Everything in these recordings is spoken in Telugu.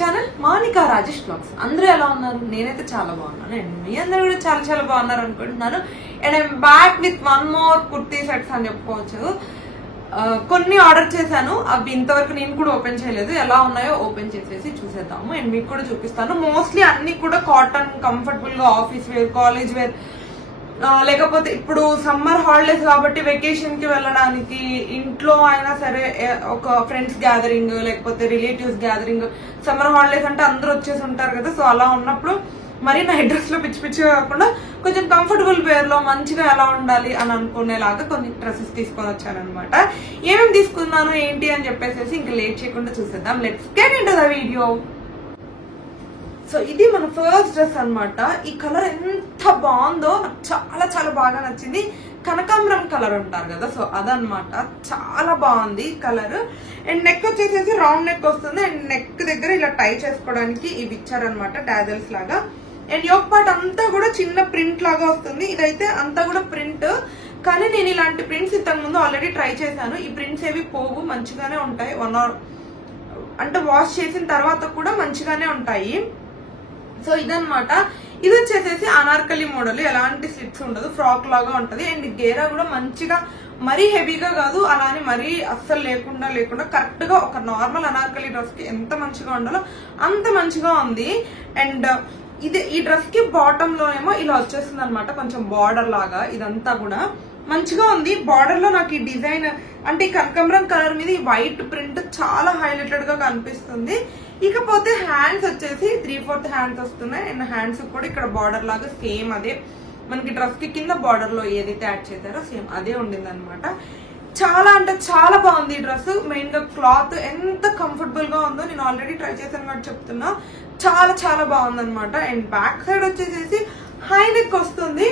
Channel Mounika Rajesh blogs. అందరూ ఎలా ఉన్నారు? నేనైతే చాలా బాగున్నాను అండ్ మీ అందరూ కూడా చాలా చాలా బాగున్నారు అనుకుంటున్నాను. And I'm back with one more kurti sets అని చెప్పుకోవచ్చు. కొన్ని ఆర్డర్ చేశాను, అవి ఇంతవరకు నేను కూడా ఓపెన్ చేయలేదు. ఎలా ఉన్నాయో ఓపెన్ చేసేసి చూసేద్దాము అండ్ మీకు కూడా చూపిస్తాను. మోస్ట్లీ అన్ని కూడా కాటన్, కంఫర్టబుల్ గా ఆఫీస్ వేర్, కాలేజ్ వేర్, లేకపోతే ఇప్పుడు సమ్మర్ హాలిడేస్ కాబట్టి వెకేషన్ కి వెళ్ళడానికి, ఇంట్లో అయినా సరే ఒక ఫ్రెండ్స్ గ్యాదరింగ్ లేకపోతే రిలేటివ్స్ గ్యాదరింగ్, సమ్మర్ హాలిడేస్ అంటే అందరూ వచ్చేసి ఉంటారు కదా. సో అలా ఉన్నప్పుడు మరి నైట్ డ్రెస్ లో పిచ్చి పిచ్చిగా కాకుండా కొంచెం కంఫర్టబుల్ వేర్ లో మంచిగా ఎలా ఉండాలి అని అనుకునేలాగా కొన్ని డ్రెస్సెస్ తీసుకొని వచ్చాను అనమాట. ఏమేమి తీసుకున్నాను ఏంటి అని చెప్పేసి ఇంకా లేట్ చేయకుండా చూసేద్దాం. Let's get into the video. So ఇది మన ఫస్ట్ డ్రెస్ అనమాట. ఈ కలర్ ఎంత బాగుందో, నాకు చాలా చాలా బాగా నచ్చింది. కనకాంబరం కలర్ ఉంటారు కదా, సో అదనమాట. చాలా బాగుంది కలర్. అండ్ నెక్ వచ్చేసేసి రౌండ్ నెక్ వస్తుంది అండ్ నెక్ దగ్గర ఇలా టై చేసుకోవడానికి ఇవి ఇచ్చారనమాట, డాజల్స్ లాగా. అండ్ యోక్ పార్ట్ అంతా కూడా చిన్న ప్రింట్ లాగా వస్తుంది. ఇదైతే అంతా కూడా ప్రింట్, కానీ నేను ఇలాంటి ప్రింట్స్ ఇంతకు ముందు ఆల్రెడీ ట్రై చేశాను. ఈ ప్రింట్స్ ఏవి పోవు, మంచిగానే ఉంటాయి. అంటే వాష్ చేసిన తర్వాత కూడా మంచిగానే ఉంటాయి. సో ఇదనమాట. ఇది వచ్చేసేసి అనార్కలి మోడల్, ఎలాంటి స్లిప్స్ ఉండదు, ఫ్రాక్ లాగా ఉంటది. అండ్ గేరా కూడా మంచిగా, మరీ హెవీగా కాదు, అలానే మరీ అస్సలు లేకుండా కరెక్ట్ గా ఒక నార్మల్ అనార్కలి డ్రెస్ కి ఎంత మంచిగా ఉండాలో అంత మంచిగా ఉంది. అండ్ ఈ డ్రెస్ కి బాటమ్ లో ఏమో ఇలా వచ్చేస్తుంది అనమాట, కొంచెం బార్డర్ లాగా. ఇదంతా కూడా మంచిగా ఉంది. బార్డర్ లో నాకు ఈ డిజైన్ అంటే ఈ కనకాంబరం కలర్ మీద ఈ వైట్ ప్రింట్ చాలా హైలైటెడ్ గా కనిపిస్తుంది. ఇకపోతే హ్యాండ్స్ వచ్చేసి 3/4 హ్యాండ్స్ వస్తున్నాయి. అండ్ హ్యాండ్స్ కూడా ఇక్కడ బార్డర్ లాగా సేమ్ అదే మనకి డ్రెస్ కి కింద బార్డర్ లో ఏదైతే యాడ్ చేశారో సేమ్ అదే ఉండింది అనమాట. చాలా అంటే చాలా బాగుంది ఈ డ్రెస్. మెయిన్ గా క్లాత్ ఎంత కంఫర్టబుల్ గా ఉందో, నేను ఆల్రెడీ ట్రై చేశాను కాబట్టి చెప్తున్నా, చాలా చాలా బాగుంది అనమాట. అండ్ బ్యాక్ సైడ్ వచ్చేసేసి హై నెక్ వస్తుంది.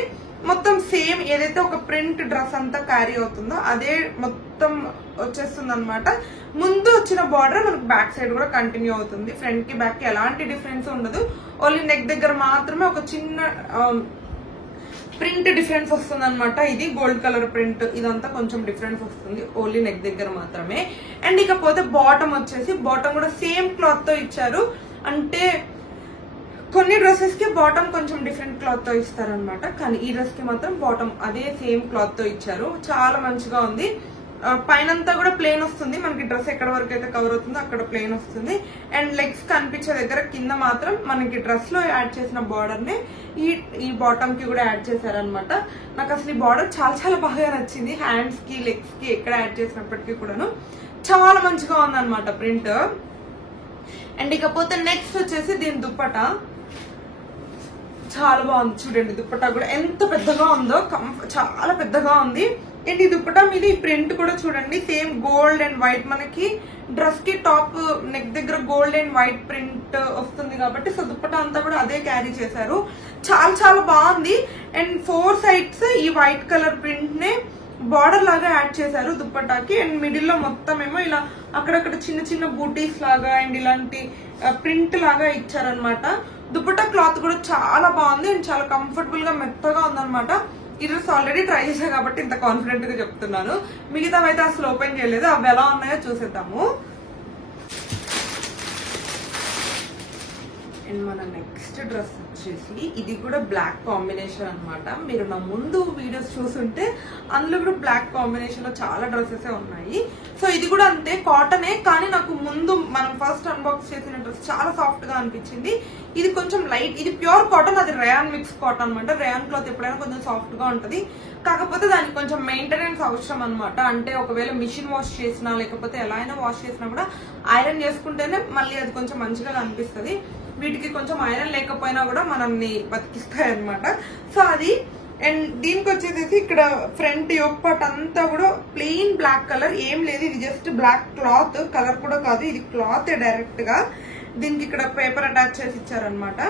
మొత్తం సేమ్ ఏదైతే ఒక ప్రింట్ డ్రెస్ అంతా క్యారీ అవుతుందో అదే మొత్తం వచ్చేస్తుంది అనమాట. ముందు వచ్చిన బార్డర్ మనకు బ్యాక్ సైడ్ కూడా కంటిన్యూ అవుతుంది. ఫ్రంట్ కి బ్యాక్ కి ఎలాంటి డిఫరెన్స్ ఉండదు. ఓన్లీ నెక్ దగ్గర మాత్రమే ఒక చిన్న ప్రింట్ డిఫరెన్స్ వస్తుంది అనమాట. ఇది గోల్డ్ కలర్ ప్రింట్, ఇదంతా కొంచెం డిఫరెన్స్ వస్తుంది ఓన్లీ నెక్ దగ్గర మాత్రమే. అండ్ ఇకపోతే బాటమ్ వచ్చేసి, బాటమ్ కూడా సేమ్ క్లాత్ తో ఇచ్చారు. అంటే కొన్ని డ్రెస్సెస్ కి బాటమ్ కొంచెం డిఫరెంట్ క్లాత్ తో ఇస్తారనమాట, కానీ ఈ డ్రెస్ కి మాత్రం బాటమ్ అదే సేమ్ క్లాత్ తో ఇచ్చారు. చాలా మంచిగా ఉంది. పైనంతా కూడా ప్లెయిన్ వస్తుంది. మనకి డ్రెస్ ఎక్కడ వరకు అయితే కవర్ అవుతుందో అక్కడ ప్లెయిన్ వస్తుంది. అండ్ లెగ్స్ కనిపించే దగ్గర కింద మాత్రం మనకి డ్రెస్ లో యాడ్ చేసిన బార్డర్ ని ఈ బాటమ్ కి కూడా యాడ్ చేశారనమాట. నాకు అసలు ఈ బార్డర్ చాలా చాలా బాగా నచ్చింది. హ్యాండ్స్ కి, లెగ్స్ కి ఎక్కడ యాడ్ చేసినప్పటికీ కూడాను చాలా మంచిగా ఉందన్నమాట ప్రింట్. అండ్ ఇకపోతే నెక్స్ట్ వచ్చేసి దీని దుప్పటా చాలా బాగుంది. చూడండి దుప్పటా కూడా ఎంత పెద్దగా ఉందో, చాలా పెద్దగా ఉంది. అండ్ ఈ దుప్పటా మీద ఈ ప్రింట్ కూడా చూడండి, సేమ్ గోల్డ్ అండ్ వైట్. మనకి డ్రెస్ కి టాప్ నెక్ దగ్గర గోల్డ్ అండ్ వైట్ ప్రింట్ వస్తుంది కాబట్టి సో దుప్పటా అంతా కూడా అదే క్యారీ చేశారు. చాలా చాలా బాగుంది. అండ్ 4 సైడ్స్ ఈ వైట్ కలర్ ప్రింట్ నే బార్డర్ లాగా యాడ్ చేశారు దుప్పటాకి. అండ్ మిడిల్ లో మొత్తం ఏమో ఇలా అక్కడక్కడ చిన్న చిన్న బూటీస్ లాగా అండ్ ఇలాంటి ప్రింట్ లాగా ఇచ్చారనమాట. దుప్పటా క్లాత్ కూడా చాలా బాగుంది అండ్ చాలా కంఫర్టబుల్ గా మెత్తగా ఉందన్నమాట. ఈ డ్రెస్ ఆల్రెడీ ట్రై చేశా కాబట్టి ఇంత కాన్ఫిడెంట్ గా చెప్తున్నాను. మిగతావైతే అసలు ఓపెన్ చేయలేదు, అవి ఎలా ఉన్నాయో చూసేద్దాము. అండ్ మన నెక్స్ట్ డ్రెస్ వచ్చేసి ఇది కూడా బ్లాక్ కాంబినేషన్ అనమాట. మీరు నా ముందు వీడియోస్ చూసుంటే అందులో కూడా బ్లాక్ కాంబినేషన్ లో చాలా డ్రెస్సెస్ ఉన్నాయి. సో ఇది కూడా అంతే, కాటనే, కానీ నాకు ముందు మనం ఫస్ట్ అన్బాక్స్ చేసిన డ్రెస్ చాలా సాఫ్ట్ గా అనిపించింది. ఇది కొంచెం లైట్, ఇది ప్యూర్ కాటన్, అది రేయాన్ మిక్స్ కాటన్ అనమాట. రేయాన్ క్లాత్ ఎప్పుడైనా కొంచెం సాఫ్ట్ గా ఉంటది, కాకపోతే దానికి కొంచెం మెయింటెనెన్స్ అవసరం అనమాట. అంటే ఒకవేళ మిషన్ వాష్ చేసినా లేకపోతే ఎలా అయినా వాష్ చేసినా కూడా ఐరన్ చేసుకుంటేనే మళ్ళీ అది కొంచెం మంచిగా అనిపిస్తుంది. వీటికి కొంచెం ఐరన్ లేకపోయినా కూడా మనల్ని బతికిస్తాయి అనమాట. సో అది. అండ్ దీనికి వచ్చేసేసి ఇక్కడ ఫ్రంట్ యోక్ పార్ట్ అంతా కూడా ప్లెయిన్ బ్లాక్ కలర్, ఏం లేదు, ఇది జస్ట్ బ్లాక్ క్లాత్, కలర్ కూడా కాదు, ఇది క్లాత్ డైరెక్ట్ గా. దీనికి ఇక్కడ పేపర్ అటాచ్ చేసి ఇచ్చారనమాట.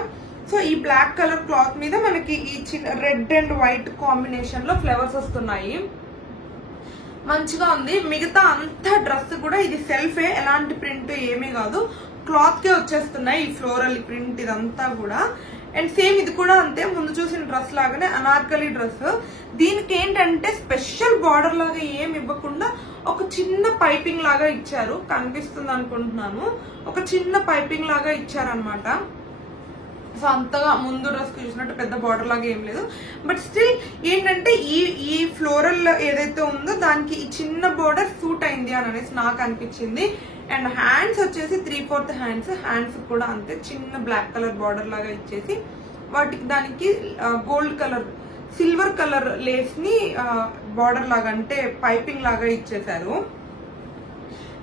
సో ఈ బ్లాక్ కలర్ క్లాత్ మీద మనకి ఈ చిన్న రెడ్ అండ్ వైట్ కాంబినేషన్ లో ఫ్లవర్స్ వస్తున్నాయి. మంచిగా ఉంది. మిగతా అంతా డ్రెస్ కూడా ఇది సెల్ఫే, ఎలాంటి ప్రింట్ ఏమీ కాదు, క్లాత్ కే వచ్చేస్తున్నాయి ఈ ఫ్లోరల్ ప్రింట్ ఇదంతా కూడా. అండ్ సేమ్ ఇది కూడా అంతే, ముందు చూసిన డ్రెస్ లాగానే అనార్కలి డ్రెస్. దీనికి ఏంటంటే స్పెషల్ బార్డర్ లాగా ఏమి ఇవ్వకుండా ఒక చిన్న పైపింగ్ లాగా ఇచ్చారు, కనిపిస్తుంది అనుకుంటున్నాను. ఒక చిన్న పైపింగ్ లాగా ఇచ్చారనమాట. సో అంతగా ముందు డ్రెస్ చూసినట్టు పెద్ద బార్డర్ లాగా ఏం లేదు. బట్ స్టిల్ ఏంటంటే ఈ ఫ్లోరల్ ఏదైతే ఉందో దానికి ఈ చిన్న బార్డర్ సూట్ అయింది అని అనేసి నాకు అనిపించింది. అండ్ హ్యాండ్స్ వచ్చేసి 3/4 హ్యాండ్స్ కూడా అంతే చిన్న బ్లాక్ కలర్ బార్డర్ లాగా ఇచ్చేసి వాటికి దానికి gold colour silver colour Lay's ని బార్డర్ లాగా అంటే పైపింగ్ లాగా ఇచ్చేసారు.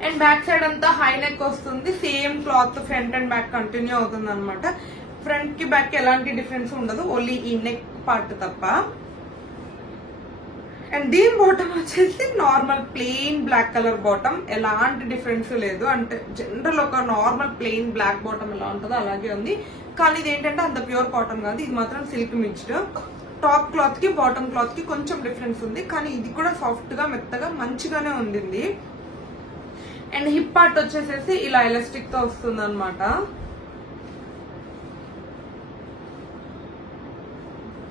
అండ్ బ్యాక్ సైడ్ అంతా హై నెక్ వస్తుంది, same cloth front and back continue అవుతుంది అనమాట. ఫ్రంట్ కి బ్యాక్ కి ఎలాంటి డిఫరెన్స్ ఉండదు, ఓన్లీ ఈ నెక్ పార్ట్ తప్ప. అండ్ దీని బాటమ్ వచ్చేసి normal plain black colour bottom, ఎలాంటి డిఫరెన్స్ లేదు. అంటే జనరల్ ఒక నార్మల్ ప్లెయిన్ బ్లాక్ బాటమ్ ఎలా ఉంటుందో అలాగే ఉంది. కానీ ఇది ఏంటంటే అంత ప్యూర్ కాటన్ కాదు, ఇది మాత్రం సిల్క్ మిక్స్డ్. టాప్ క్లాత్ కి బాటమ్ క్లాత్ కి కొంచెం డిఫరెన్స్ ఉంది, కానీ ఇది కూడా సాఫ్ట్ గా మెత్తగా మంచిగానే ఉంది. అండ్ హిప్ పార్ట్ వచ్చేసేసి ఇలా ఎలాస్టిక్ తో వస్తుంది అనమాట.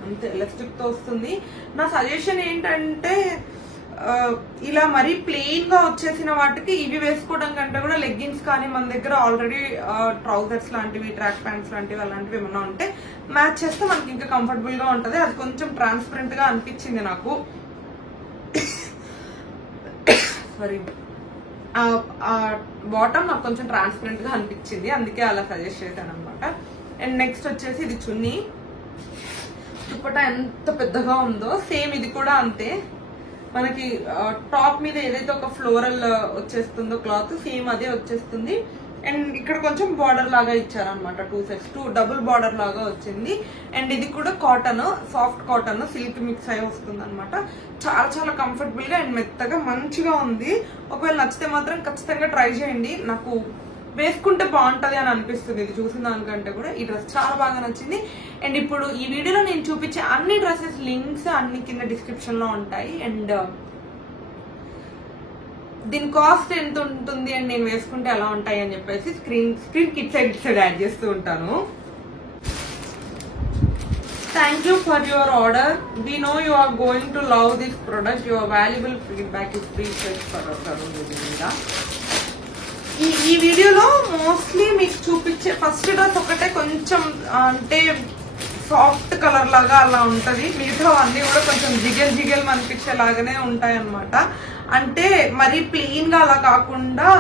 అంతే ఎలాస్టిక్ తో వస్తుంది. నా సజెషన్ ఏంటంటే ఇలా మరీ ప్లెయిన్ గా వచ్చేసిన వాటికి ఇవి వేసుకోవడం కంటే కూడా లెగ్గిన్స్ కానీ మన దగ్గర ఆల్రెడీ ట్రౌజర్స్ లాంటివి, ట్రాక్ ప్యాంట్స్ లాంటివి అలాంటివి ఏమన్నా ఉంటే మ్యాచ్ చేస్తే మనకి ఇంకా కంఫర్టబుల్ గా ఉంటది. అది కొంచెం ట్రాన్స్పరెంట్ గా అనిపించింది నాకు. సారీ, బాటమ్ నాకు కొంచెం ట్రాన్స్పరెంట్ గా అనిపించింది, అందుకే అలా సజెస్ట్ చేశాను అనమాట. అండ్ నెక్స్ట్ వచ్చేసి ఇది చున్నీ. దుపట్టా ఎంత పెద్దగా ఉందో సేమ్ ఇది కూడా అంతే. మనకి టాప్ మీద ఏదైతే ఒక ఫ్లోరల్ వచ్చేస్తుందో క్లాత్ సేమ్ అదే వచ్చేస్తుంది. అండ్ ఇక్కడ కొంచెం బార్డర్ లాగా ఇచ్చారనమాట, 2 sets, 2 డబుల్ బార్డర్ లాగా వచ్చింది. అండ్ ఇది కూడా cotton, soft cotton, silk mix అయి వస్తుంది అనమాట. చాలా చాలా కంఫర్టబుల్ గా అండ్ మెత్తగా మంచిగా ఉంది. ఒకవేళ నచ్చితే మాత్రం ఖచ్చితంగా ట్రై చేయండి, నాకు వేసుకుంటే బాగుంటది అని అనిపిస్తుంది. ఇది చూసిన దానికంటే కూడా ఈ డ్రెస్ చాలా బాగా నచ్చింది. అండ్ ఇప్పుడు ఈ వీడియోలో నేను చూపించే అన్ని డ్రెస్సెస్ లింక్స్ అన్ని కింద డిస్క్రిప్షన్ లో ఉంటాయి. అండ్ దీని కాస్ట్ ఎంత ఉంటుంది అండ్ నేను వేసుకుంటే ఎలా ఉంటాయి అని చెప్పేసి స్క్రీన్ కిట్ సైడ్ యాడ్ చేస్తూ ఉంటాను. Thank you for your order. We know you are going to love this product. Your valuable feedback is precious for us. ఈ వీడియోలో మోస్ట్లీ మీకు చూపించే ఫస్ట్ డ్రెస్ ఒకటే కొంచెం అంటే సాఫ్ట్ కలర్ లాగా అలా ఉంటది, మిగతా అన్ని కూడా కొంచెం జిగెల్ అనిపించేలాగానే ఉంటాయి అనమాట. అంటే మరి ప్లెయిన్ గా అలా కాకుండా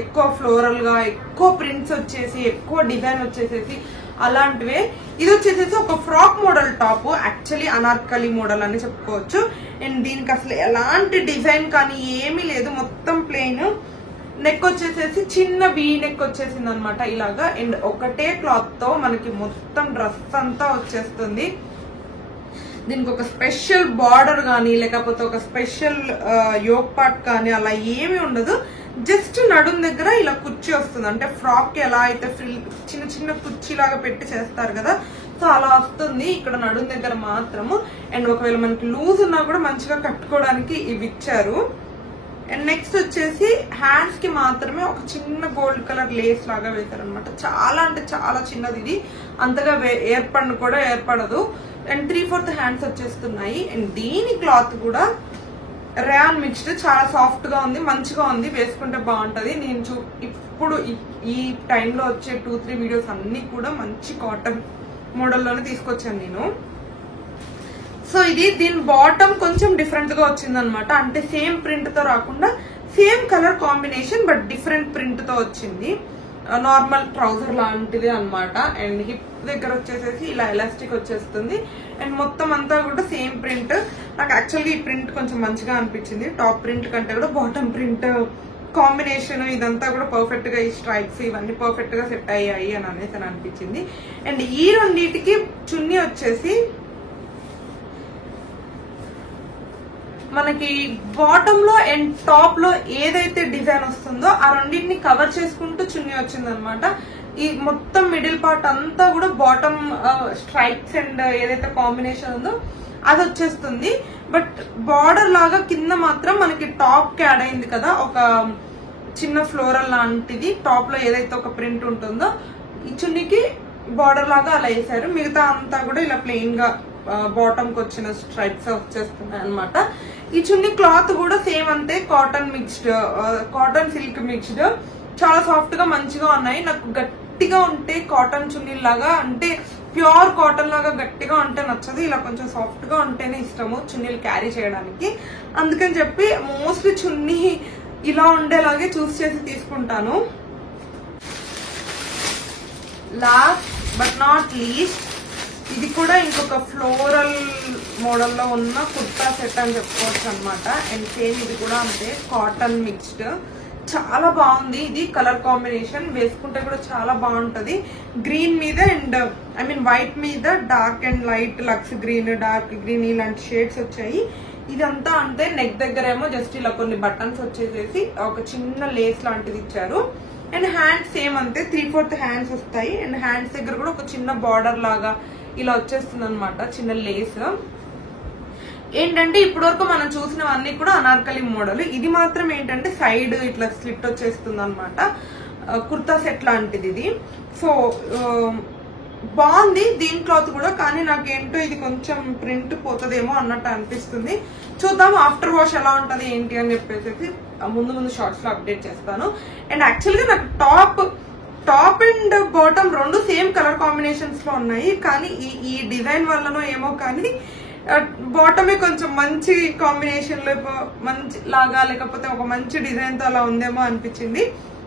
ఎక్కువ ఫ్లోరల్ గా, ఎక్కువ ప్రింట్స్ వచ్చేసి, ఎక్కువ డిజైన్ వచ్చేసేసి అలాంటివే. ఇది వచ్చేసేసి ఒక frock model top, actually Anarkali model అని చెప్పుకోవచ్చు. అండ్ దీనికి అసలు ఎలాంటి డిజైన్ కానీ ఏమీ లేదు, మొత్తం ప్లెయిన్. నెక్ వచ్చేసేసి చిన్న వీ నెక్ వచ్చేసింది అనమాట ఇలాగా. అండ్ ఒకటే క్లాత్ తో మనకి మొత్తం డ్రెస్ అంతా వచ్చేస్తుంది. దీనికి ఒక స్పెషల్ బార్డర్ కానీ లేకపోతే ఒక స్పెషల్ యోక్ పార్ట్ కానీ అలా ఏమీ ఉండదు. జస్ట్ నడుం దగ్గర ఇలా కుర్చీ వస్తుంది, అంటే ఫ్రాక్ ఎలా అయితే చిన్న చిన్న కుర్చీ లాగా పెట్టి చేస్తారు కదా, సో అలా వస్తుంది ఇక్కడ నడుం దగ్గర మాత్రము. అండ్ ఒకవేళ మనకి లూజ్ ఉన్నా కూడా మంచిగా కట్టుకోవడానికి ఇవి ఇచ్చారు. అండ్ నెక్స్ట్ వచ్చేసి హ్యాండ్స్ కి మాత్రమే ఒక చిన్న గోల్డ్ కలర్ లేస్ లాగా వేశారు అనమాట. చాలా అంటే చాలా చిన్నది, ఇది అంతగా ఏర్పడదు. అండ్ 3/4 హ్యాండ్స్ వచ్చేస్తున్నాయి. అండ్ దీని క్లాత్ కూడా రేయాన్ మిక్స్డ్, చాలా సాఫ్ట్ గా ఉంది, మంచిగా ఉంది, వేసుకుంటే బాగుంటది. నేను ఇప్పుడు ఈ టైంలో వచ్చే 2-3 వీడియోస్ అన్ని కూడా మంచి కాటన్ మోడల్లోనే తీసుకొచ్చాను నేను. సో ఇది దీని బాటమ్ కొంచెం డిఫరెంట్ గా వచ్చింది అనమాట, అంటే సేమ్ ప్రింట్ తో రాకుండా same colour combination but different print తో వచ్చింది. నార్మల్ ట్రౌజర్ లాంటిది అనమాట. అండ్ హిప్ దగ్గర వచ్చేసేసి ఇలా ఎలాస్టిక్ వచ్చేస్తుంది. అండ్ మొత్తం అంతా కూడా సేమ్ ప్రింట్. నాకు యాక్చువల్లీ ఈ ప్రింట్ కొంచెం మంచిగా అనిపించింది, టాప్ ప్రింట్ కంటే కూడా బాటమ్ ప్రింట్ కాంబినేషన్ ఇదంతా కూడా పర్ఫెక్ట్ గా, ఈ స్ట్రైప్స్ ఇవన్నీ పర్ఫెక్ట్ గా సెట్ అయ్యాయి అని అనేసి అనిపించింది. అండ్ ఈ రెండింటికి చున్నీ వచ్చేసి మనకి బాటమ్ లో అండ్ టాప్ లో ఏదైతే డిజైన్ వస్తుందో ఆ రెండింటిని కవర్ చేసుకుంటూ చున్నీ వచ్చింది అనమాట. ఈ మొత్తం మిడిల్ పార్ట్ అంతా కూడా బాటమ్ స్ట్రైప్స్ అండ్ ఏదైతే కాంబినేషన్ ఉందో అది వచ్చేస్తుంది. బట్ బార్డర్ లాగా కింద మాత్రం మనకి టాప్ కి యాడ్ అయింది కదా ఒక చిన్న ఫ్లోరల్ లాంటిది, టాప్ లో ఏదైతే ఒక ప్రింట్ ఉంటుందో ఈ చున్నీకి బార్డర్ లాగా అలా వేసారు. మిగతా అంతా కూడా ఇలా ప్లెయిన్ గా బాటమ్ కి వచ్చిన స్ట్రైప్స్ వచ్చేస్తున్నాయి అనమాట. ఈ చున్నీ క్లాత్ కూడా సేమ్ అంతే, cotton mixed, cotton silk mixed, చాలా సాఫ్ట్ గా మంచిగా ఉన్నాయి. నాకు గట్టిగా ఉంటే కాటన్ చున్నీ లాగా, అంటే ప్యూర్ కాటన్ లాగా గట్టిగా ఉంటే నచ్చదు. ఇలా కొంచెం సాఫ్ట్ గా ఉంటేనే ఇష్టము చున్నీలు క్యారీ చేయడానికి. అందుకని చెప్పి మోస్ట్లీ చున్నీ ఇలా ఉండేలాగే చూస్ చేసి తీసుకుంటాను. లాస్ట్ బట్ నాట్ లీస్ట్, ఇది కూడా ఇంకొక ఫ్లోరల్ మోడల్లో ఉన్న కుర్తా సెట్ అని చెప్పుకోవచ్చు అనమాట. అండ్ సేమ్ ఇది కూడా అంతే, కాటన్ మిక్స్డ్, చాలా బాగుంది. ఇది కలర్ కాంబినేషన్ వేసుకుంటే కూడా చాలా బాగుంటది. గ్రీన్ మీద అండ్ ఐ మీన్ వైట్ మీద డార్క్ అండ్ లైట్ లక్స్ గ్రీన్, డార్క్ గ్రీన్ ఇలాంటి షేడ్స్ వచ్చాయి. ఇదంతా అంటే నెక్ దగ్గర ఏమో జస్ట్ ఇలా కొన్ని బటన్స్ వచ్చేసేసి ఒక చిన్న లేస్ లాంటిది ఇచ్చారు. అండ్ హ్యాండ్స్ సేమ్ అంతే, 3/4 హ్యాండ్స్ వస్తాయి. అండ్ హ్యాండ్స్ దగ్గర కూడా ఒక చిన్న బార్డర్ లాగా ఇలా వచ్చేస్తుంది అనమాట, చిన్న లేస్. ఏంటంటే ఇప్పటి వరకు మనం చూసినవన్నీ కూడా అనార్కలి మోడల్. ఇది మాత్రం ఏంటంటే సైడ్ ఇట్లా స్లిట్ వచ్చేస్తుంది అనమాట, కుర్తా సెట్ లాంటిది ఇది. సో బాగుంది దీని క్లాత్ కూడా, కానీ నాకేంటో ఇది కొంచెం ప్రింట్ పోతుందేమో అన్నట్టు అనిపిస్తుంది. చూద్దాం ఆఫ్టర్ వాష్ ఎలా ఉంటది ఏంటి అని చెప్పేసి ముందు షార్ట్స్ లో అప్డేట్ చేస్తాను. అండ్ యాక్చువల్ గా నాకు టాప్ అండ్ బాటమ్ రెండు సేమ్ కలర్ కాంబినేషన్స్ లో ఉన్నాయి, కానీ ఈ డిజైన్ వల్లనో ఏమో కానీ బాటమే కొంచెం మంచి కాంబినేషన్ లో మంచి లాగా, లేకపోతే ఒక మంచి డిజైన్ తో అలా ఉందేమో అనిపించింది.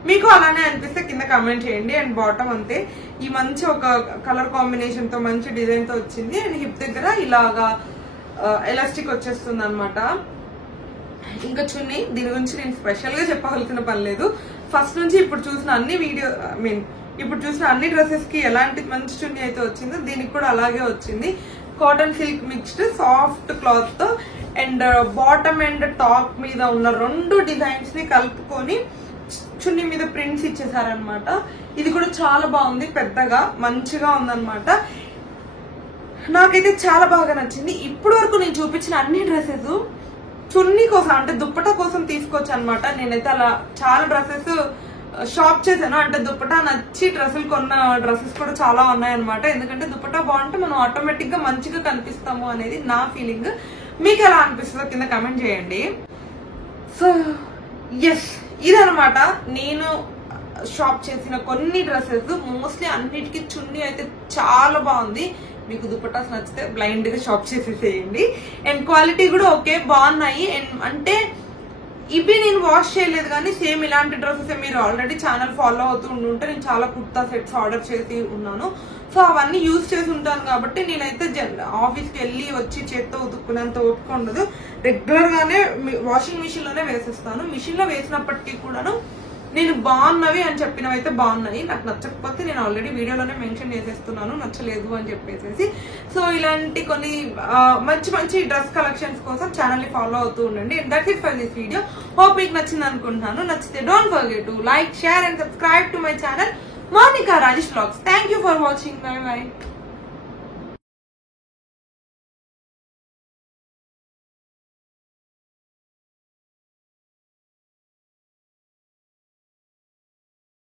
మీకు అలానే అనిపిస్తే కింద కామెంట్ చేయండి. అండ్ బాటమ్ అంతే, ఈ మంచి ఒక కలర్ కాంబినేషన్ తో మంచి డిజైన్ తో వచ్చింది. అండ్ హిప్ దగ్గర ఇలాగా ఎలాస్టిక్ వచ్చేస్తుంది అనమాట. ఇంకా చున్నీ దీని గురించి నేను స్పెషల్ గా చెప్పవలసిన పని లేదు. ఫస్ట్ నుంచి ఇప్పుడు చూసిన అన్ని ఇప్పుడు చూసిన అన్ని డ్రెస్సెస్ కి ఎలాంటి మంచి చున్నీ అయితే వచ్చిందో దీనికి కూడా అలాగే వచ్చింది. Cotton silk mixed soft cloth తో అండ్ బాటమ్ అండ్ టాప్ మీద ఉన్న రెండు డిజైన్స్ ని కలుపుకొని చున్నీ మీద ప్రింట్స్ ఇచ్చేసారనమాట. ఇది కూడా చాలా బాగుంది, పెద్దగా మంచిగా ఉందన్నమాట. నాకైతే చాలా బాగా నచ్చింది. ఇప్పటి వరకు నేను చూపించిన అన్ని డ్రెస్సెస్ చున్నీ కోసం అంటే దుప్పటా కోసం తీసుకోవచ్చు అనమాట. నేనైతే అలా చాలా డ్రెస్సెస్ షాప్ చేశాను, అంటే దుప్పటా నచ్చి డ్రెస్సులు కొన్న డ్రెస్సెస్ కూడా చాలా ఉన్నాయన్నమాట. ఎందుకంటే దుప్పటా బాగుంటే మనం ఆటోమేటిక్ గా మంచిగా కనిపిస్తాము అనేది నా ఫీలింగ్. మీకు ఎలా అనిపిస్తుందో కింద కమెంట్ చేయండి. సో ఎస్, ఇదనమాట నేను షాప్ చేసిన కొన్ని డ్రెస్సెస్. మోస్ట్లీ అన్నిటికీ చున్నీ అయితే చాలా బాగుంది. మీకు దుపట్టాస్ నచ్చితే బ్లైండ్ గా షాప్ చేసేసేయండి. అండ్ క్వాలిటీ కూడా ఓకే బాగున్నాయి. అండ్ అంటే ఇవి నేను వాష్ చేయలేదు, కానీ సేమ్ ఇలాంటి డ్రెస్సెస్ మీరు ఆల్రెడీ ఛానల్ ఫాలో అవుతూ ఉంటే నేను చాలా కుర్తా సెట్స్ ఆర్డర్ చేసి ఉన్నాను. సో అవన్నీ యూజ్ చేసి ఉంటాను కాబట్టి నేనైతే ఆఫీస్కి వెళ్ళి వచ్చి చేత్తో ఉతుక్కునేంత ఓపిక ఉండదు. రెగ్యులర్ గానే వాషింగ్ మిషన్ లోనే వేసేస్తాను. మిషన్ లో వేసినప్పటికీ కూడాను నేను బాగున్నవి అని చెప్పినవి అయితే బాగున్నాయి. నాకు నచ్చకపోతే నేను ఆల్రెడీ వీడియోలోనే మెన్షన్ చేసేస్తున్నాను నచ్చలేదు అని చెప్పేసి. సో ఇలాంటి కొన్ని మంచి మంచి డ్రెస్ కలెక్షన్స్ కోసం ఛానల్ ని ఫాలో అవుతూ ఉండండి. And that's it for this video. Hope మీకు నచ్చింది అనుకుంటున్నాను. నచ్చితే don't forget to like, share and subscribe to my channel Monica Rajesh Vlogs. Thank you for watching. Bye bye.